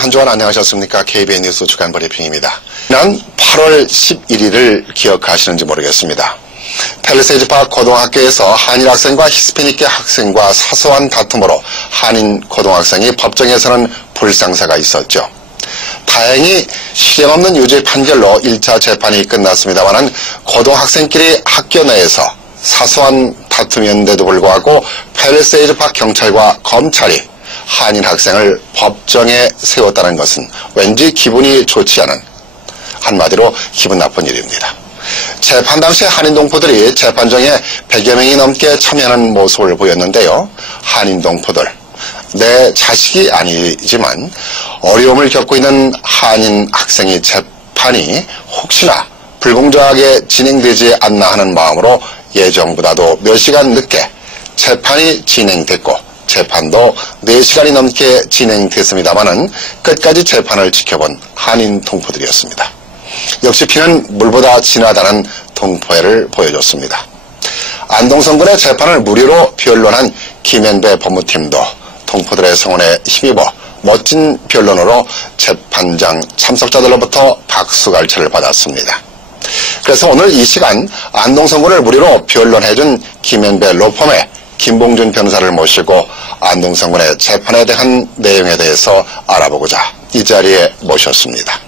한 주간 안녕하셨습니까? KBN 뉴스 주간 브리핑입니다. 지난 8월 11일을 기억하시는지 모르겠습니다. 팰리세이드 파크 고등학교에서 한인 학생과 히스패닉계 학생과 사소한 다툼으로 한인 고등학생이 법정에서는 불상사가 있었죠. 다행히 실형 없는 유죄 판결로 1차 재판이 끝났습니다만 고등학생끼리 학교 내에서 사소한 다툼이었는데도 불구하고 팰리세이드 파크 경찰과 검찰이 한인 학생을 법정에 세웠다는 것은 왠지 기분이 좋지 않은, 한마디로 기분 나쁜 일입니다. 재판 당시 한인 동포들이 재판정에 100여 명이 넘게 참여하는 모습을 보였는데요. 한인 동포들, 내 자식이 아니지만 어려움을 겪고 있는 한인 학생의 재판이 혹시나 불공정하게 진행되지 않나 하는 마음으로 예정보다도 몇 시간 늦게 재판이 진행됐고 재판도 4시간이 넘게 진행됐습니다만은 끝까지 재판을 지켜본 한인 동포들이었습니다. 역시 피는 물보다 진하다는 동포애를 보여줬습니다. 안동성군의 재판을 무료로 변론한 김현배 법무팀도 동포들의 성원에 힘입어 멋진 변론으로 재판장 참석자들로부터 박수갈채를 받았습니다. 그래서 오늘 이 시간 안동성군을 무료로 변론해준 김현배 로펌의 김봉준 변호사를 모시고 안동성군의 재판에 대한 내용에 대해서 알아보고자 이 자리에 모셨습니다.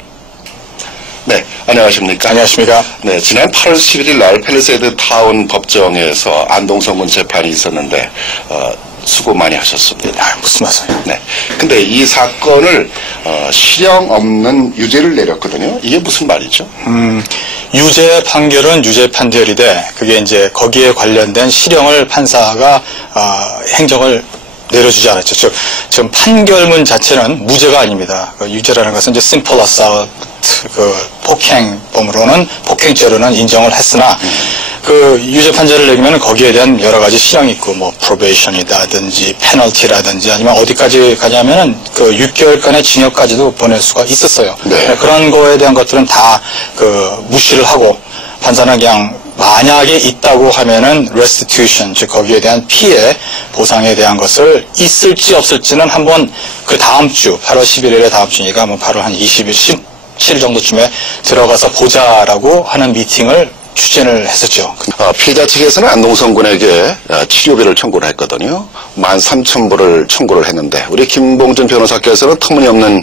네, 안녕하십니까? 안녕하십니까? 네, 지난 8월 11일 날 팰리세이드 타운 법정에서 안동성군 재판이 있었는데 수고 많이 하셨습니다. 무슨 말씀이에요? 네, 근데 이 사건을 실형 없는 유죄를 내렸거든요. 이게 무슨 말이죠? 유죄 판결은 유죄 판결이되 그게 이제 거기에 관련된 실형을 판사가 행정을 내려주지 않았죠. 즉, 지금 판결문 자체는 무죄가 아닙니다. 그 유죄라는 것은 이제 simple assault, 그 폭행범으로는 폭행죄로는 인정을 했으나 그 유죄 판결을 내리면 거기에 대한 여러 가지 실형이 있고 뭐 probation이라든지 페널티라든지 아니면 어디까지 가냐면은 그 6개월간의 징역까지도 보낼 수가 있었어요. 네. 그런 거에 대한 것들은 다 그 무시를 하고 판사는 그냥 만약에 있다고 하면은 restitution, 즉 거기에 대한 피해 보상에 대한 것을 있을지 없을지는 한번 그 다음 주 8월 11일에 다음 주니까 뭐 8월 한 20일, 17일 정도쯤에 들어가서 보자라고 하는 미팅을 추진을 했었죠. 피해자 측에서는 안동성군에게 치료비를 청구를 했거든요. 13,000불을 청구를 했는데 우리 김봉준 변호사께서는 터무니없는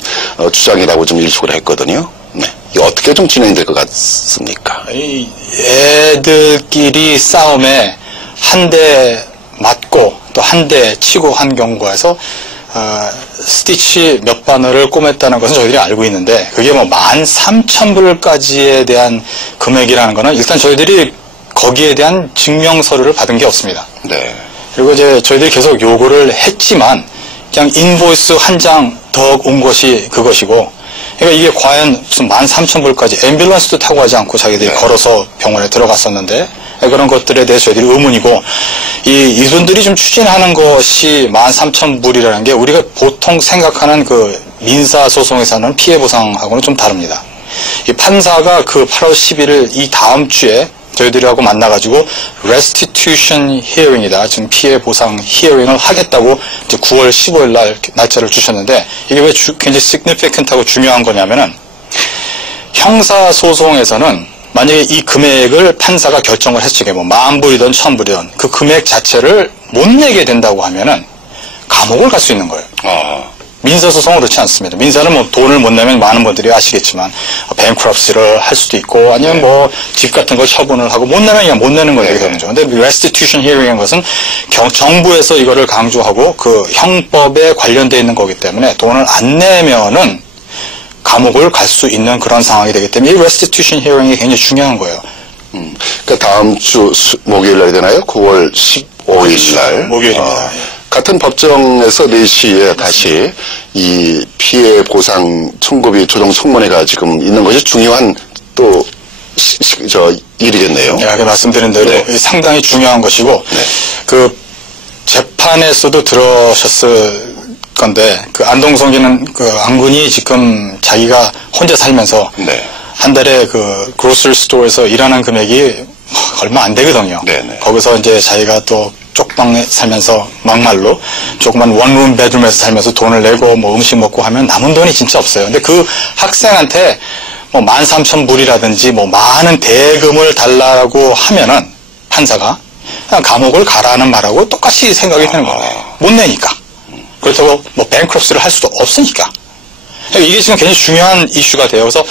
주장이라고 좀 일축을 했거든요. 네. 이게 어떻게 좀 진행될 것 같습니까? 이 애들끼리 싸움에 한 대 맞고 또 한 대 치고 한 경우에서 스티치 몇 바늘을 꿰맸다는 것은 저희들이 알고 있는데 그게 뭐 13,000불까지에 대한 금액이라는 거는 일단 저희들이 거기에 대한 증명서류를 받은 게 없습니다. 네. 그리고 이제 저희들이 계속 요구를 했지만 그냥 인보이스 한 장 더 온 것이 그것이고, 그러니까 이게 과연 무슨 13,000불까지 앰뷸런스도 타고 가지 않고 자기들이 네. 걸어서 병원에 들어갔었는데 그런 것들에 대해서 저희들이 의문이고, 이분들이 좀 추진하는 것이 13,000불이라는 게 우리가 보통 생각하는 그 민사소송에서는 피해보상하고는 좀 다릅니다. 이 판사가 그 8월 11일 이 다음 주에 저희들하고 만나가지고 restitution hearing이다, 지금 피해보상 히어링을 하겠다고 이제 9월 15일 날 날짜를 주셨는데, 이게 왜 굉장히 significant하고 중요한 거냐면은 형사소송에서는 만약에 이 금액을 판사가 결정을 했지, 뭐 10,000불이든 1,000불이든 그 금액 자체를 못 내게 된다고 하면은 감옥을 갈 수 있는 거예요. 민사소송은 그렇지 않습니다. 민사는 뭐 돈을 못 내면 많은 분들이 아시겠지만 bankruptcy를 할 수도 있고 아니면 네. 뭐 집 같은 걸 처분을 하고 못 내면 그냥 못 내는 거예요. 네. 근데 restitution hearing인 것은 정부에서 이거를 강조하고 그 형법에 관련되어 있는 거기 때문에 돈을 안 내면은 감옥을 갈 수 있는 그런 상황이 되기 때문에 이 restitution hearing이 굉장히 중요한 거예요. 그 다음 주 목요일 날 되나요? 9월 15일 날. 목요일입니다. 같은 법정에서 4시에 다시 이 피해 보상 청구비 조정 청문회가 지금 있는 것이 중요한 또 일이겠네요. 네, 아까 말씀드린 대로 네. 상당히 중요한 것이고, 네. 그 재판에서도 들으셨을 건데, 그 안동성기는 그 안군이 지금 자기가 혼자 살면서 네. 한 달에 그 grocery store에서 일하는 금액이 얼마 안 되거든요. 네네. 거기서 이제 자기가 또 쪽방에 살면서 막말로 조그만 원룸 베드룸에서 살면서 돈을 내고 뭐 음식 먹고 하면 남은 돈이 진짜 없어요. 근데 그 학생한테 뭐 13,000불이라든지 뭐 많은 대금을 달라고 하면은 판사가 그냥 감옥을 가라는 말하고 똑같이 생각이 되는 거예요. 못 내니까. 그렇다고 뭐 뱅크럽시를 할 수도 없으니까. 이게 지금 굉장히 중요한 이슈가 돼요. 그래서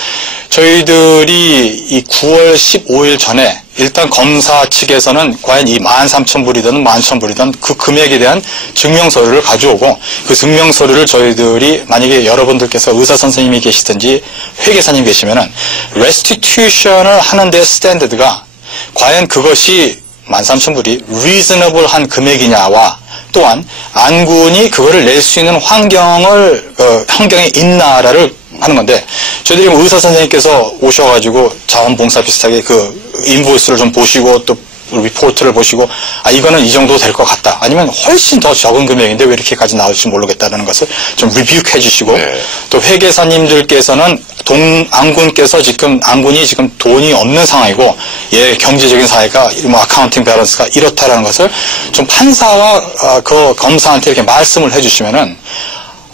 저희들이 이 9월 15일 전에 일단 검사 측에서는 과연 이 13,000불이든 11,000불이든 그 금액에 대한 증명서류를 가져오고 그 증명서류를 저희들이 만약에 여러분들께서 의사 선생님이 계시든지 회계사님 계시면은 restitution을 하는데 스탠다드가 과연 그것이 13,000불이 reasonable한 금액이냐와 또한 안군이 그거를 낼 수 있는 환경에 있나라를 하는 건데 저희들이 의사 선생님께서 오셔가지고 자원봉사 비슷하게 그 인보이스를 좀 보시고 또 리포트를 보시고 이거는 이 정도 될 것 같다 아니면 훨씬 더 적은 금액인데 왜 이렇게까지 나올지 모르겠다는 것을 좀 리뷰해 주시고 또 회계사님들께서는 안군이 지금 돈이 없는 상황이고 경제적인 사회가 뭐 아카운팅 밸런스가 이렇다라는 것을 좀 판사와 그 검사한테 이렇게 말씀을 해주시면은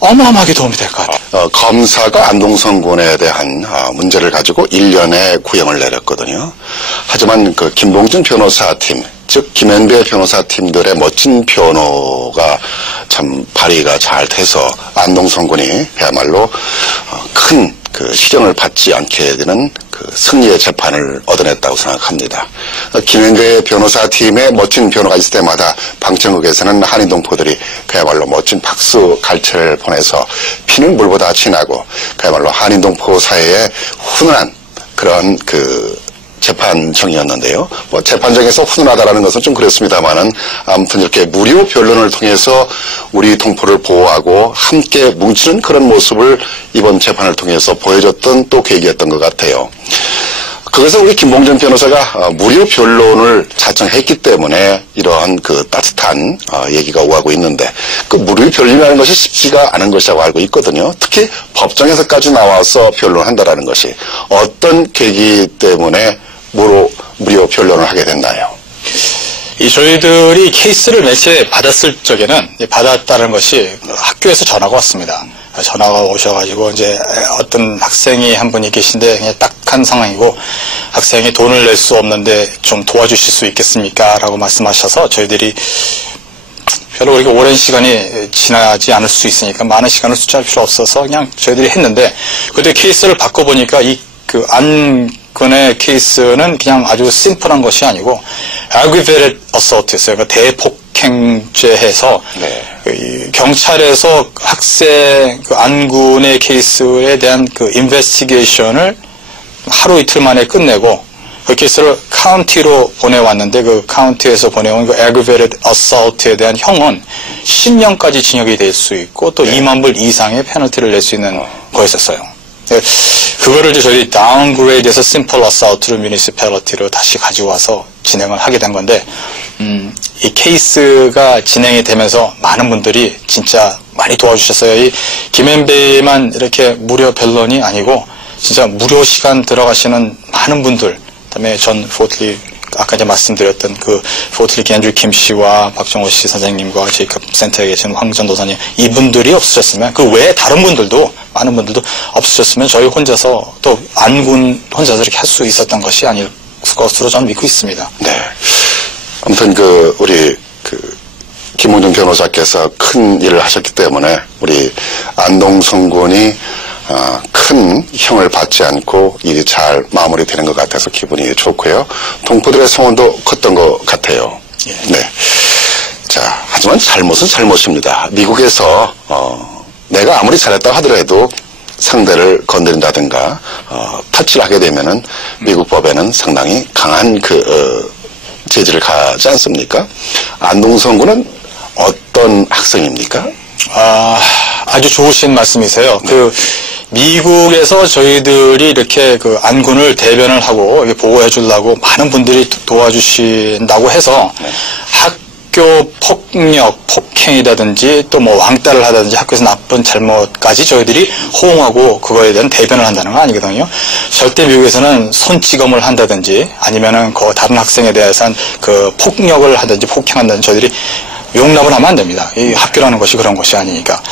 어마어마하게 도움이 될 것 같아요. 검사가 안동성 군에 대한 문제를 가지고 1년의 구형을 내렸거든요. 하지만 그 김봉준 변호사팀, 즉 김현배 변호사팀들의 멋진 변호가 참 발휘가 잘 돼서 안동성 군이 그야말로 큰 그 실형을 받지 않게 되는 그 승리의 재판을 얻어냈다고 생각합니다. 김현배 변호사팀의 멋진 변호가 있을 때마다 방청국에서는 한인동포들이 그야말로 멋진 박수 갈채를 보내서 피는 물보다 진하고 그야말로 한인동포 사회의 훈훈한 그런 그 재판정이었는데요. 뭐 재판정에서 훈훈하다라는 것은 좀 그렇습니다만은 아무튼 이렇게 무료 변론을 통해서 우리 동포를 보호하고 함께 뭉치는 그런 모습을 이번 재판을 통해서 보여줬던 또 계기였던 것 같아요. 그래서 우리 김봉준 변호사가 무료 변론을 자청했기 때문에 이러한 그 따뜻한 얘기가 오가고 있는데 그 무료 변론이라는 것이 쉽지가 않은 것이라고 알고 있거든요. 특히 법정에서까지 나와서 변론한다라는 것이 어떤 계기 때문에 무료 변론을 하게 됐나요? 저희들이 케이스를 맨 처음에 받았을 적에는 받았다는 것이 학교에서 전화가 왔습니다. 전화가 오셔가지고 이제 어떤 학생이 한 분이 계신데 그냥 딱한 상황이고 학생이 돈을 낼 수 없는데 좀 도와주실 수 있겠습니까? 라고 말씀하셔서 저희들이 별로 그렇게 오랜 시간이 지나지 않을 수 있으니까 많은 시간을 투자할 필요 없어서 그냥 저희들이 했는데 그때 케이스를 바꿔보니까 그 안건의 케이스는 그냥 아주 심플한 것이 아니고 aggravated assault였어요. 그러니까 대폭행죄해서 경찰에서 학생 그 안군의 케이스에 대한 그 인베스티게이션을 하루 이틀 만에 끝내고 그 케이스를 카운티로 보내왔는데 그 카운티에서 보내온 그 aggravated assault에 대한 형은 10년까지 징역이 될 수 있고 또 2만 불 이상의 페널티를 낼 수 있는 거였었어요. 그거를 이제 저희 다운그레이드에서 심플 어사우트로 뮤니시패리티로 다시 가져와서 진행을 하게 된 건데 이 케이스가 진행이 되면서 많은 분들이 진짜 많이 도와주셨어요. 이 김현배만 이렇게 무료 변론이 아니고 진짜 무료 시간 들어가시는 많은 분들, 그다음에 전 포틀리 아까 이제 말씀드렸던 그 포틀리 앤드류 김 씨와 박정호 씨 선생님과 제이컵 센터에 계신 황전 도사님 이분들이 없으셨으면 그 외에 다른 분들도 많은 분들도 없으셨으면 저희 혼자서 또 안군 혼자서 이렇게 할 수 있었던 것이 아닐 것으로 저는 믿고 있습니다. 네. 아무튼 우리 김봉준 변호사께서 큰 일을 하셨기 때문에 우리 안동성 군이 큰 형을 받지 않고 일이 잘 마무리되는 것 같아서 기분이 좋고요. 동포들의 성원도 컸던 것 같아요. 네. 자, 하지만 잘못은 잘못입니다. 미국에서 내가 아무리 잘했다 하더라도 상대를 건드린다든가 터치를 하게 되면은 미국 법에는 상당히 강한 제지를 가지 않습니까? 안동성 군은 어떤 학생입니까? 아주 좋으신 말씀이세요. 미국에서 저희들이 이렇게 안군을 대변을 하고 보호해 주려고 많은 분들이 도와주신다고 해서 학교 폭력, 폭행이라든지 또 뭐 왕따를 하다든지 학교에서 나쁜 잘못까지 저희들이 호응하고 그거에 대한 대변을 한다는 건 아니거든요. 절대 미국에서는 손찌검을 한다든지 아니면은 그 다른 학생에 대해서는 그 폭력을 하든지 폭행한다든지 저희들이 용납을 하면 안 됩니다. 이 학교라는 것이 그런 것이 아니니까.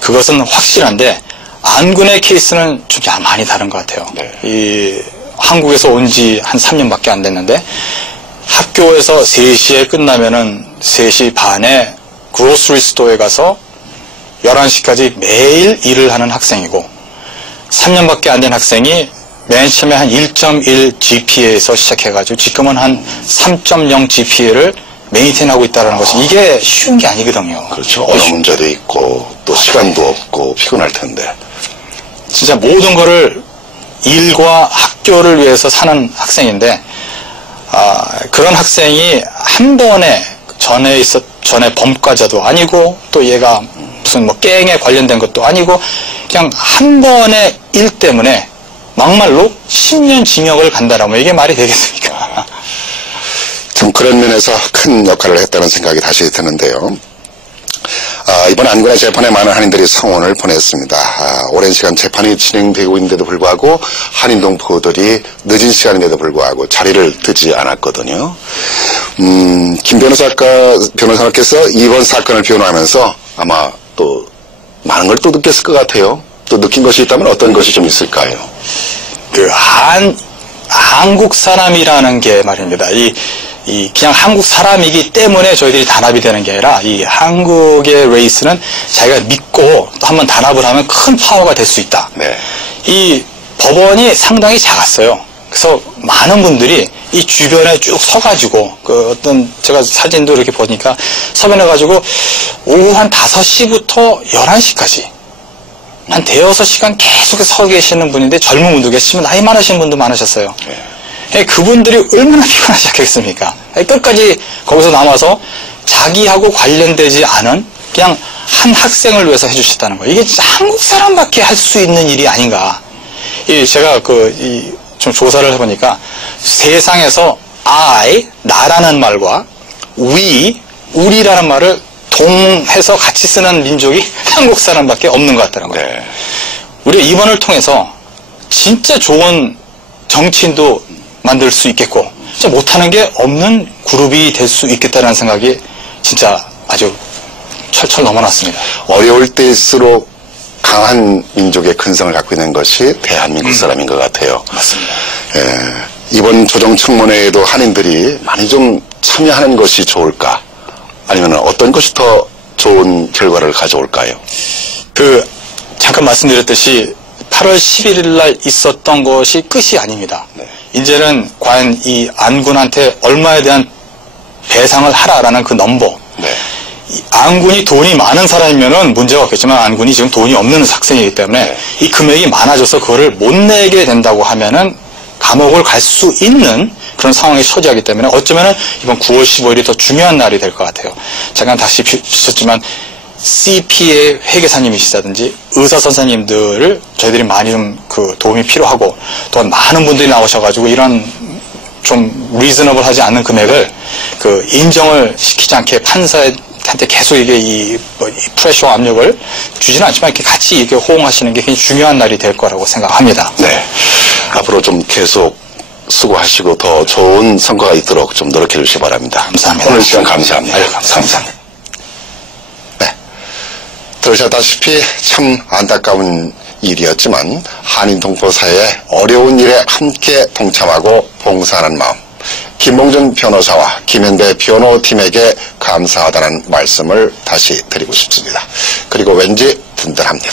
그것은 확실한데 안군의 케이스는 좀 많이 다른 것 같아요. 네. 이 한국에서 온 지 한 3년밖에 안 됐는데 학교에서 3시에 끝나면은 3시 반에 그로스리 스토어에 가서 11시까지 매일 일을 하는 학생이고 3년밖에 안 된 학생이 맨 처음에 한 1.1 GPA에서 시작해가지고 지금은 한 3.0 GPA를 메인테인하고 있다는 것이 이게 쉬운 게 아니거든요. 그렇죠. 언어 문제도 있고 또 시간도 없고 피곤할 텐데. 진짜 모든 거를 일과 학교를 위해서 사는 학생인데 그런 학생이 한 번에 전에 범과자도 아니고 또 얘가 무슨 뭐 갱에 관련된 것도 아니고 그냥 한 번의 일 때문에 막말로 10년 징역을 간다라면 이게 말이 되겠습니까? 좀 그런 면에서 큰 역할을 했다는 생각이 다시 드는데요. 이번 안군의 재판에 많은 한인들이 성원을 보냈습니다. 오랜 시간 재판이 진행되고 있는데도 불구하고 한인 동포들이 늦은 시간인데도 불구하고 자리를 뜨지 않았거든요. 김 변호사께서 이번 사건을 변호하면서 아마 또 많은 걸 또 느꼈을 것 같아요. 또 느낀 것이 있다면 어떤 것이 좀 있을까요? 한국 사람이라는 게 말입니다. 그냥 한국 사람이기 때문에 저희들이 단합이 되는 게 아니라 이 한국의 레이스는 자기가 믿고 또 한번 단합을 하면 큰 파워가 될 수 있다. 네. 이 법원이 상당히 작았어요. 그래서 많은 분들이 이 주변에 쭉 서가지고 제가 사진도 이렇게 보니까 서면해가지고 오후 한 5시부터 11시까지 한 대여섯 시간 계속해서 서 계시는 분인데 젊은 분도 계시면 나이 많으신 분도 많으셨어요. 그분들이 얼마나 피곤하셨겠습니까? 끝까지 거기서 남아서 자기하고 관련되지 않은 그냥 한 학생을 위해서 해주셨다는 거예요. 이게 진짜 한국 사람밖에 할 수 있는 일이 아닌가. 제가 좀 조사를 해보니까 세상에서 나라는 말과 우리라는 말을 동해서 같이 쓰는 민족이 한국 사람밖에 없는 것 같다는 거예요. 네. 우리가 이번을 통해서 진짜 좋은 정치인도 만들 수 있겠고 진짜 못하는 게 없는 그룹이 될 수 있겠다는 생각이 진짜 아주 철철 넘어났습니다. 어려울 때일수록 강한 민족의 근성을 갖고 있는 것이 대한민국 사람인 것 같아요. 맞습니다. 이번 조정청문회에도 한인들이 많이 좀 참여하는 것이 좋을까? 아니면 어떤 것이 더 좋은 결과를 가져올까요? 잠깐 말씀드렸듯이 8월 11일 날 있었던 것이 끝이 아닙니다. 네. 이제는 과연 이 안군한테 얼마에 대한 배상을 하라라는 그 넘버. 네. 안군이 돈이 많은 사람이면은 문제가 없겠지만 안군이 지금 돈이 없는 학생이기 때문에 네. 이 금액이 많아져서 그거를 못 내게 된다고 하면은 감옥을 갈 수 있는 그런 상황에 처지하기 때문에 어쩌면은 이번 9월 15일이 더 중요한 날이 될 것 같아요. 잠깐 다시 비추셨지만 CP의 회계사님이시다든지 의사 선생님들을 저희들이 많이 좀 도움이 필요하고 또한 많은 분들이 나오셔가지고 이런 좀 리즈너블 하지 않는 금액을 인정을 시키지 않게 판사한테 계속 이 프레셔 압력을 주지는 않지만 이렇게 같이 이렇게 호응하시는 게 굉장히 중요한 날이 될 거라고 생각합니다. 네. 앞으로 좀 계속 수고하시고 더 좋은 성과가 있도록 좀 노력해 주시기 바랍니다. 감사합니다. 오늘 시간 감사합니다. 아유, 감사합니다. 네. 들으셨다시피 참 안타까운 일이었지만 한인 동포 사회의 어려운 일에 함께 동참하고 봉사하는 마음, 김봉준 변호사와 김현대 변호팀에게 감사하다는 말씀을 다시 드리고 싶습니다. 그리고 왠지 든든합니다.